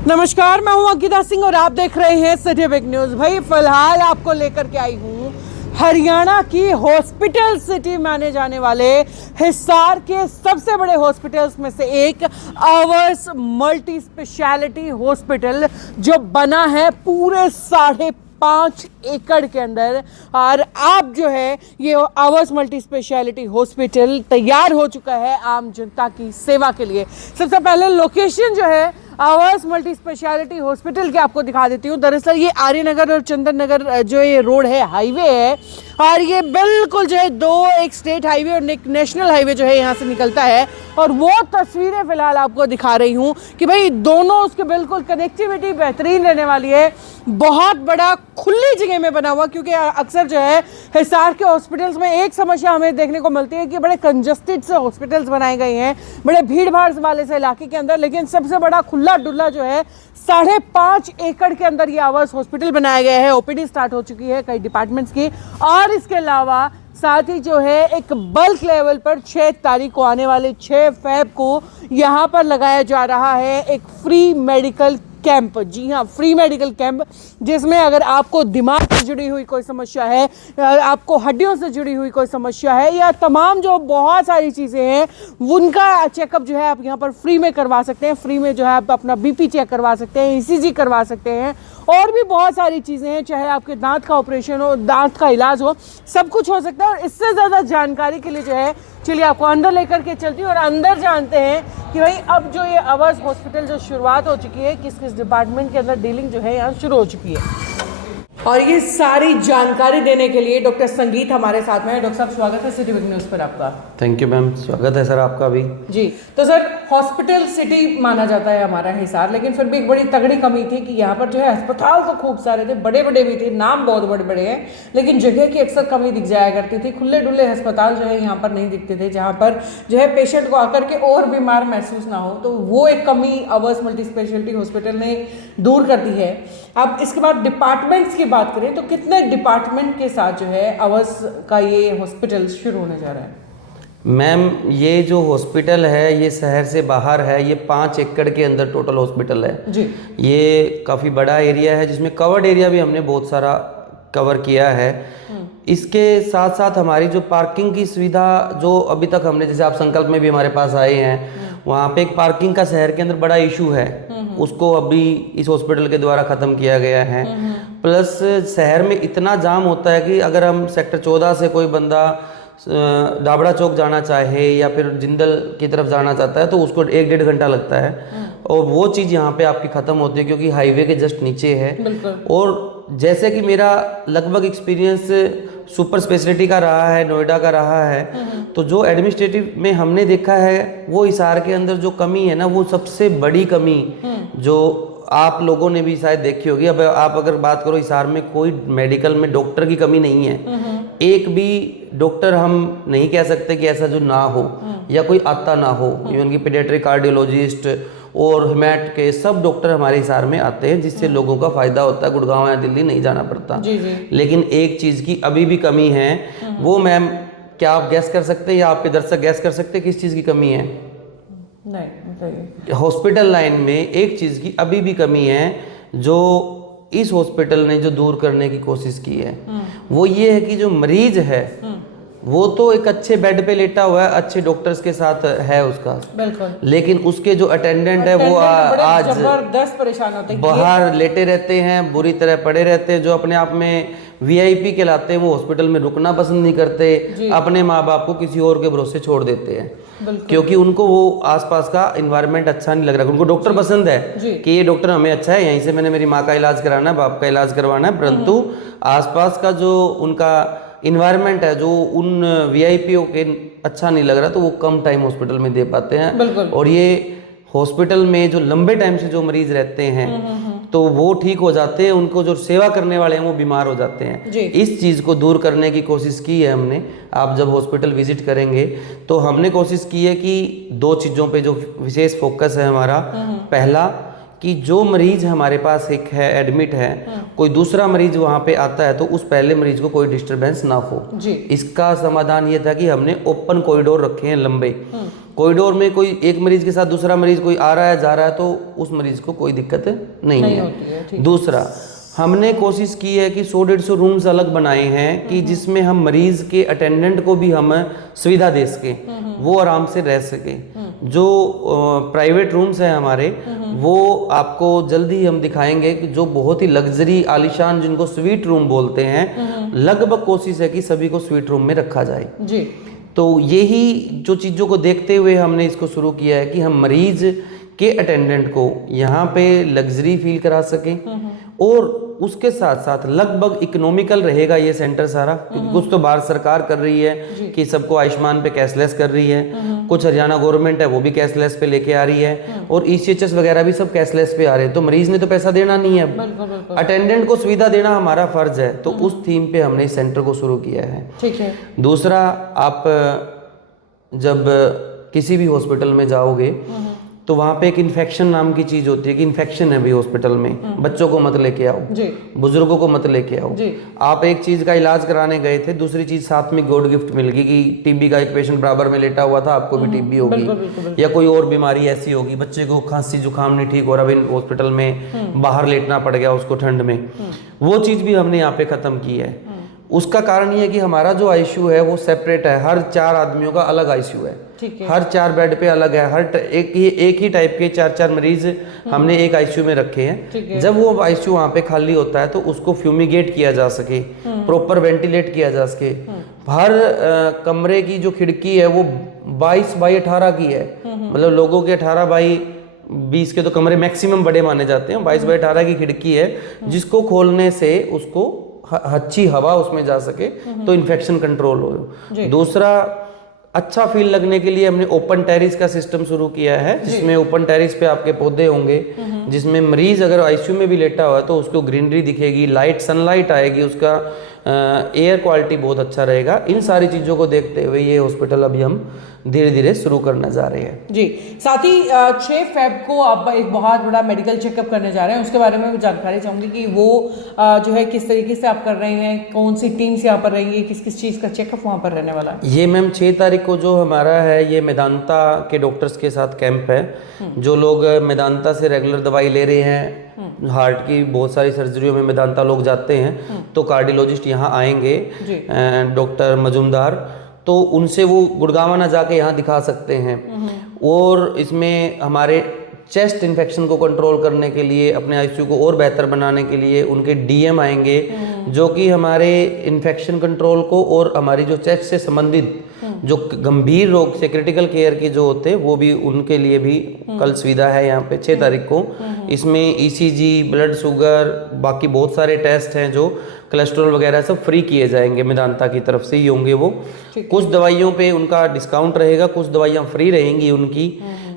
नमस्कार, मैं हूं अंकिता सिंह और आप देख रहे हैं सिटी बिग न्यूज। भाई फिलहाल आपको लेकर के आई हूं हरियाणा की हॉस्पिटल सिटी माने जाने वाले हिसार के सबसे बड़े हॉस्पिटल्स में से एक आवर्स मल्टी स्पेशलिटी हॉस्पिटल, जो बना है पूरे 5.5 एकड़ के अंदर। और आप जो है ये आवर्स मल्टी स्पेशलिटी हॉस्पिटल तैयार हो चुका है आम जनता की सेवा के लिए। सबसे पहले लोकेशन जो है आवर्स मल्टी स्पेशलिटी हॉस्पिटल की आपको दिखा देती हूँ। दरअसल ये आर्य नगर और चंदन नगर जो ये रोड है, हाईवे है, और ये बिल्कुल जो है एक स्टेट हाईवे और एक नेशनल हाईवे जो है यहाँ से निकलता है। और वो तस्वीरें फिलहाल आपको दिखा रही हूँ कि भाई दोनों उसके बिल्कुल कनेक्टिविटी बेहतरीन रहने वाली है। बहुत बड़ा खुली जगह में बना हुआ, क्योंकि अक्सर जो है हिसार के हॉस्पिटल्स में एक समस्या हमें देखने को मिलती है कि बड़े कंजस्टेड से हॉस्पिटल्स बनाए गए हैं, बड़े भीड़ भाड़ वाले से इलाके के अंदर। लेकिन सबसे बड़ा खुला डुल्ला जो है 5.5 एकड़ के अंदर ये आवर्स हॉस्पिटल बनाया गया है। ओपीडी स्टार्ट हो चुकी है कई डिपार्टमेंट्स की, और इसके अलावा साथ ही जो है एक बल्क लेवल पर 6 तारीख को आने वाले 6 फेब को यहाँ पर लगाया जा रहा है एक फ्री मेडिकल कैंप। जी हाँ, फ्री मेडिकल कैंप, जिसमें अगर आपको दिमाग से जुड़ी हुई कोई समस्या है, आपको हड्डियों से जुड़ी हुई कोई समस्या है, या तमाम जो बहुत सारी चीज़ें हैं उनका चेकअप जो है आप यहाँ पर फ्री में करवा सकते हैं। फ्री में जो है आप अपना बीपी चेक करवा सकते हैं, ईसीजी करवा सकते हैं, और भी बहुत सारी चीज़ें हैं। चाहे आपके दांत का ऑपरेशन हो, दांत का इलाज हो, सब कुछ हो सकता है। और इससे ज़्यादा जानकारी के लिए जो है चलिए आपको अंदर लेकर के चलती हूँ और अंदर जानते हैं कि भाई अब जो ये आवर्स हॉस्पिटल जो शुरुआत हो चुकी है, किस किस डिपार्टमेंट के अंदर डीलिंग जो है यहाँ शुरू हो चुकी है। और ये सारी जानकारी देने के लिए डॉक्टर संगीत हमारे साथ में है। डॉक्टर साहब, स्वागत है सिटी बिग न्यूज़ पर आपका। थैंक यू मैम, स्वागत है सर आपका भी। जी, तो सर हॉस्पिटल सिटी माना जाता है हमारा हिसार, लेकिन फिर भी एक बड़ी तगड़ी कमी थी कि यहाँ पर जो है अस्पताल तो खूब सारे थे, बड़े बड़े भी थे, नाम बहुत बड़े बड़े हैं, लेकिन जगह की अक्सर कमी दिख जाया करती थी। खुले डुल्ले अस्पताल जो है यहाँ पर नहीं दिखते थे, जहाँ पर जो है पेशेंट को आकर के और बीमार महसूस ना हो। तो वो एक कमी आवर्स मल्टी स्पेशलिटी हॉस्पिटल ने दूर कर दी है। अब इसके बाद डिपार्टमेंट्स की बात करें तो कितने डिपार्टमेंट के साथ जो है आवर्स का ये हॉस्पिटल शुरू होने जा रहा है? मैम, ये जो हॉस्पिटल है ये शहर से बाहर है। ये 5 एकड़ के अंदर टोटल हॉस्पिटल है जी। ये काफ़ी बड़ा एरिया है, जिसमें कवर्ड एरिया भी हमने बहुत सारा कवर किया है। इसके साथ साथ हमारी जो पार्किंग की सुविधा जो अभी तक हमने, जैसे आप संकल्प में भी हमारे पास आए हैं, वहाँ पे एक पार्किंग का शहर के अंदर बड़ा इशू है, उसको अभी इस हॉस्पिटल के द्वारा ख़त्म किया गया है। प्लस शहर में इतना जाम होता है कि अगर हम सेक्टर 14 से कोई बंदा डाबड़ा चौक जाना चाहे या फिर जिंदल की तरफ जाना चाहता है तो उसको 1-1.5 घंटा लगता है। और वो चीज़ यहाँ पे आपकी ख़त्म होती है क्योंकि हाईवे के जस्ट नीचे है। और जैसे कि मेरा लगभग एक्सपीरियंस सुपर स्पेशलिटी का रहा है, नोएडा का रहा है, तो जो एडमिनिस्ट्रेटिव में हमने देखा है वो हिसार के अंदर जो कमी है ना, वो सबसे बड़ी कमी जो आप लोगों ने भी शायद देखी होगी। अब आप अगर बात करो, हिसार में कोई मेडिकल में डॉक्टर की कमी नहीं है। एक भी डॉक्टर हम नहीं कह सकते कि ऐसा जो ना हो या कोई आता ना हो। इवन की पीडियाट्रिक कार्डियोलॉजिस्ट और हिमैट के सब डॉक्टर हमारे हिसार में आते हैं, जिससे लोगों का फायदा होता है। गुड़गांव या दिल्ली नहीं जाना पड़ता। जी जी। लेकिन एक चीज़ की अभी भी कमी है, वो मैम क्या आप गैस कर सकते हैं या आपके दर्शक गैस कर सकते हैं किस चीज़ की कमी है? नहीं, बताइए। हॉस्पिटल लाइन में एक चीज़ की अभी भी कमी है जो इस हॉस्पिटल ने जो दूर करने की कोशिश की है, वो ये है कि जो मरीज है वो तो एक अच्छे बेड पे लेटा हुआ है, अच्छे डॉक्टर्स के साथ है उसका, बिल्कुल, लेकिन उसके जो अटेंडेंट है वो आज जबरदस्त परेशान होते हैं, बाहर लेटे रहते हैं, बुरी तरह पड़े रहते हैं, जो अपने आप में वीआईपी कहलाते हैं। वो हॉस्पिटल में रुकना पसंद नहीं करते, अपने माँ बाप को किसी और के भरोसे छोड़ देते हैं, क्योंकि उनको वो आसपास का इन्वायरमेंट अच्छा नहीं लग रहा। उनको डॉक्टर पसंद है कि ये डॉक्टर हमें अच्छा है, यहीं से मैंने मेरी माँ का इलाज कराना है, बाप का इलाज करवाना है, परंतु आसपास का जो उनका इन्वायरमेंट है, जो उन वीआईपीओ के अच्छा नहीं लग रहा, तो वो कम टाइम हॉस्पिटल में दे पाते हैं। और ये हॉस्पिटल में जो लंबे टाइम से जो मरीज रहते हैं तो वो ठीक हो जाते हैं, उनको जो सेवा करने वाले हैं वो बीमार हो जाते हैं। इस चीज़ को दूर करने की कोशिश की है हमने। आप जब हॉस्पिटल विजिट करेंगे तो हमने कोशिश की है कि 2 चीज़ों पे जो विशेष फोकस है हमारा। पहला कि जो मरीज हमारे पास एक है एडमिट है, कोई दूसरा मरीज वहाँ पे आता है तो उस पहले मरीज को कोई डिस्टरबेंस ना हो। इसका समाधान ये था कि हमने ओपन कॉरिडोर रखे हैं लंबे। कॉरिडोर में कोई एक मरीज के साथ दूसरा मरीज कोई आ रहा है जा रहा है तो उस मरीज को कोई दिक्कत नहीं है। दूसरा, हमने कोशिश की है कि 100-150 रूम्स अलग बनाए हैं कि जिसमें हम मरीज के अटेंडेंट को भी हम सुविधा दे सके, वो आराम से रह सके। जो प्राइवेट रूम्स हैं हमारे, वो आपको जल्दी हम दिखाएंगे कि जो बहुत ही लग्जरी आलीशान, जिनको स्वीट रूम बोलते हैं, लगभग कोशिश है कि सभी को स्वीट रूम में रखा जाए जी। तो यही जो चीज़ों को देखते हुए हमने इसको शुरू किया है कि हम मरीज के अटेंडेंट को यहाँ पे लग्जरी फील करा सकें और उसके साथ साथ लगभग इकोनॉमिकल रहेगा ये सेंटर सारा, क्योंकि कुछ तो भारत सरकार कर रही है कि सबको आयुष्मान पे कैशलेस कर रही है, कुछ हरियाणा गवर्नमेंट है वो भी कैशलेस पे लेके आ रही है, और ECHS वगैरह भी सब कैशलेस पे आ रहे हैं। तो मरीज ने तो पैसा देना नहीं है, अटेंडेंट को सुविधा देना हमारा फर्ज है। तो उस थीम पे हमने इस सेंटर को शुरू किया है। ठीक है। दूसरा, आप जब किसी भी हॉस्पिटल में जाओगे तो वहाँ पे एक इन्फेक्शन नाम की चीज होती है कि इन्फेक्शन है भी हॉस्पिटल में, बच्चों को मत लेके आओ, बुजुर्गों को मत लेके आओ। आप एक चीज का इलाज कराने गए थे, दूसरी चीज साथ में गॉड गिफ्ट मिल गई कि टीबी का एक पेशेंट बराबर में लेटा हुआ था, आपको भी टीबी होगी या कोई और बीमारी ऐसी होगी, बच्चे को खांसी जुकाम नहीं ठीक हो रहा, अभी हॉस्पिटल में बाहर लेटना पड़ गया उसको ठंड में, वो चीज भी हमने यहाँ पे खत्म की है। उसका कारण ये है कि हमारा जो आईसीयू है वो सेपरेट है, हर 4 आदमियों का अलग आईसीयू है, हर 4 बेड पे अलग है, हर एक ही टाइप के 4 मरीज हमने एक आईसीयू में रखे हैं। जब वो आईसीयू वहाँ पे खाली होता है तो उसको फ्यूमिगेट किया जा सके, प्रॉपर वेंटिलेट किया जा सके। हर कमरे की जो खिड़की है वो 22 बाई 18 की है, मतलब लोगों के 18 बाई 20 के तो कमरे मैक्सिमम बड़े माने जाते हैं, 22 बाई 18 की खिड़की है जिसको खोलने से उसको अच्छी हवा उसमें जा सके तो इन्फेक्शन कंट्रोल हो। दूसरा, अच्छा फील लगने के लिए हमने ओपन टेरिस का सिस्टम शुरू किया है, जिसमें ओपन टेरिस पे आपके पौधे होंगे, जिसमें मरीज अगर आईसीयू में भी लेटा हुआ है तो उसको ग्रीनरी दिखेगी, लाइट सनलाइट आएगी, उसका एयर क्वालिटी बहुत अच्छा रहेगा। इन सारी चीज़ों को देखते हुए ये हॉस्पिटल अभी हम धीरे धीरे शुरू करने जा रहे हैं जी। साथ ही 6 फेब को आप एक बहुत बड़ा मेडिकल चेकअप करने जा रहे हैं, उसके बारे में भी जानकारी चाहूँगी कि वो जो है किस तरीके से आप कर रहे हैं, कौन सी टीम्स यहाँ पर रहेंगी, किस किस चीज़ का चेकअप वहाँ पर रहने वाला है। ये मैम 6 तारीख को जो हमारा है ये मेदांता के डॉक्टर्स के साथ कैंप है। जो लोग मेदांता से रेगुलर दवाई ले रहे हैं, हार्ट की बहुत सारी सर्जरियों में मेदांता लोग जाते हैं, तो कार्डियोलॉजिस्ट यहाँ आएंगे, डॉक्टर मजुमदार, तो उनसे वो गुड़गांव ना जाके यहाँ दिखा सकते हैं। और इसमें हमारे चेस्ट इन्फेक्शन को कंट्रोल करने के लिए, अपने आईसीयू को और बेहतर बनाने के लिए उनके डीएम आएंगे, जो कि हमारे इन्फेक्शन कंट्रोल को और हमारी जो चेस्ट से संबंधित जो गंभीर रोग से क्रिटिकल केयर के जो होते हैं वो भी, उनके लिए भी कल सुविधा है यहाँ पे 6 तारीख को। इसमें ईसीजी, ब्लड शुगर, बाकी बहुत सारे टेस्ट हैं, जो कोलेस्ट्रॉल वगैरह सब फ्री किए जाएंगे, मेदांता की तरफ से ही होंगे वो। कुछ दवाइयों पे उनका डिस्काउंट रहेगा, कुछ दवाइयाँ फ्री रहेंगी उनकी।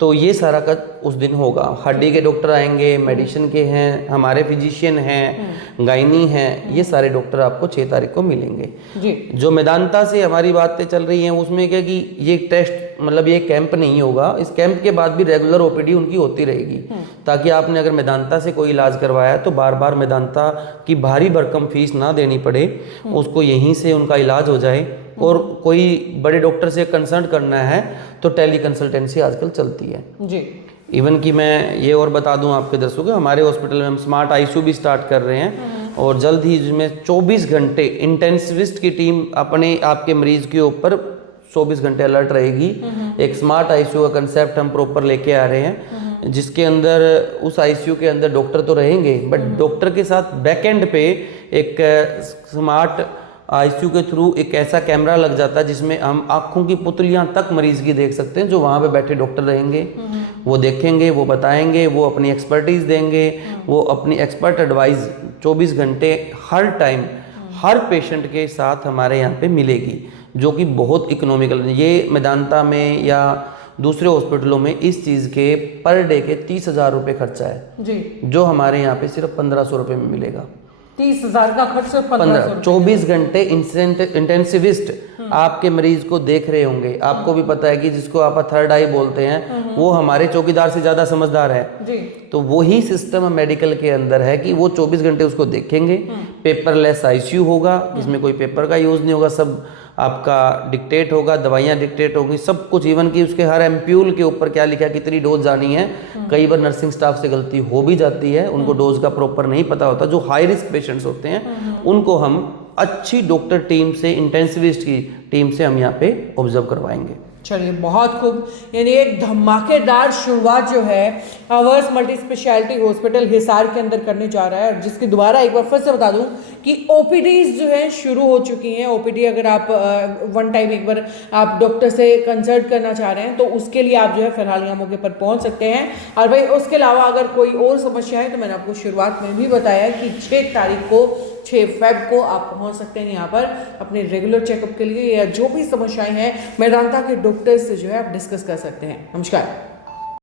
तो ये सारा का उस दिन होगा। हड्डी के डॉक्टर आएंगे, मेडिसिन के हैं, हमारे फिजिशियन हैं, गायनी हैं, ये सारे डॉक्टर आपको 6 तारीख को मिलेंगे जी। जो मेदांता से हमारी बातें चल रही हैं उसमें क्या कि ये टेस्ट, मतलब ये कैंप नहीं होगा, इस कैंप के बाद भी रेगुलर ओपीडी उनकी होती रहेगी, ताकि आपने अगर मेदांता से कोई इलाज करवाया तो बार बार मेदांता की भारी भरकम फीस ना देनी पड़े, उसको यहीं से उनका इलाज हो जाए। और कोई बड़े डॉक्टर से कंसल्ट करना है तो टेली कंसल्टेंसी आजकल चलती है जी। इवन कि मैं ये और बता दूं आपके दर्शकों को, हमारे हॉस्पिटल में हम स्मार्ट आईसीयू भी स्टार्ट कर रहे हैं, और जल्द ही जिसमें 24 घंटे इंटेंसिविस्ट की टीम अपने आपके मरीज के ऊपर 24 घंटे अलर्ट रहेगी। एक स्मार्ट आईसीयू का कंसेप्ट हम प्रॉपर लेके आ रहे हैं, जिसके अंदर उस आईसीयू के अंदर डॉक्टर तो रहेंगे, बट डॉक्टर के साथ बैकएंड पे एक स्मार्ट आईसीयू के थ्रू एक ऐसा कैमरा लग जाता है जिसमें हम आंखों की पुतलियां तक मरीज की देख सकते हैं। जो वहाँ पे बैठे डॉक्टर रहेंगे वो देखेंगे, वो बताएंगे, वो अपनी एक्सपर्टीज देंगे, वो अपनी एक्सपर्ट एडवाइस 24 घंटे हर टाइम हर पेशेंट के साथ हमारे यहाँ पे मिलेगी, जो कि बहुत इकोनॉमिकल। ये मेदांता में या दूसरे हॉस्पिटलों में इस चीज़ के पर डे के 30,000 रुपये खर्चा है जी, जो हमारे यहाँ पे सिर्फ 1,500 रुपये में मिलेगा। 30,000 का खर्च, 15 24 घंटे इंटेंसिविस्ट आपके मरीज को देख रहे होंगे। आपको भी पता है कि जिसको आप थर्ड आई बोलते हैं वो हमारे चौकीदार से ज्यादा समझदार है जी। तो वही सिस्टम मेडिकल के अंदर है कि वो 24 घंटे उसको देखेंगे। पेपरलेस आईसीयू होगा, इसमें कोई पेपर का यूज नहीं होगा, सब आपका डिक्टेट होगा, दवाइयाँ डिक्टेट होंगी, सब कुछ, इवन कि उसके हर एम्प्यूल के ऊपर क्या लिखा है, कितनी डोज जानी है। कई बार नर्सिंग स्टाफ से गलती हो भी जाती है, उनको डोज का प्रॉपर नहीं पता होता। जो हाई रिस्क पेशेंट्स होते हैं उनको हम अच्छी डॉक्टर टीम से, इंटेंसिविस्ट की टीम से हम यहाँ पे ऑब्जर्व करवाएंगे। चलिए, बहुत खूब। यानी एक धमाकेदार शुरुआत जो है hours multi speciality hospital Hisar के अंदर करने जा रहा है, और जिसकी दोबारा एक बार फिर से बता दूं कि ओपीडीज जो है शुरू हो चुकी हैं। ओपीडी अगर आप वन टाइम एक बार आप डॉक्टर से कंसल्ट करना चाह रहे हैं तो उसके लिए आप जो है फिलहाल यहाँ मौके पर पहुंच सकते हैं। और भाई उसके अलावा अगर कोई और समस्या है तो मैंने आपको शुरुआत में भी बताया कि 6 तारीख को 6 फेब को आप पहुंच सकते हैं यहाँ पर अपने रेगुलर चेकअप के लिए, या जो भी समस्याएं हैं मेदांता के डॉक्टर से जो है आप डिस्कस कर सकते हैं। नमस्कार।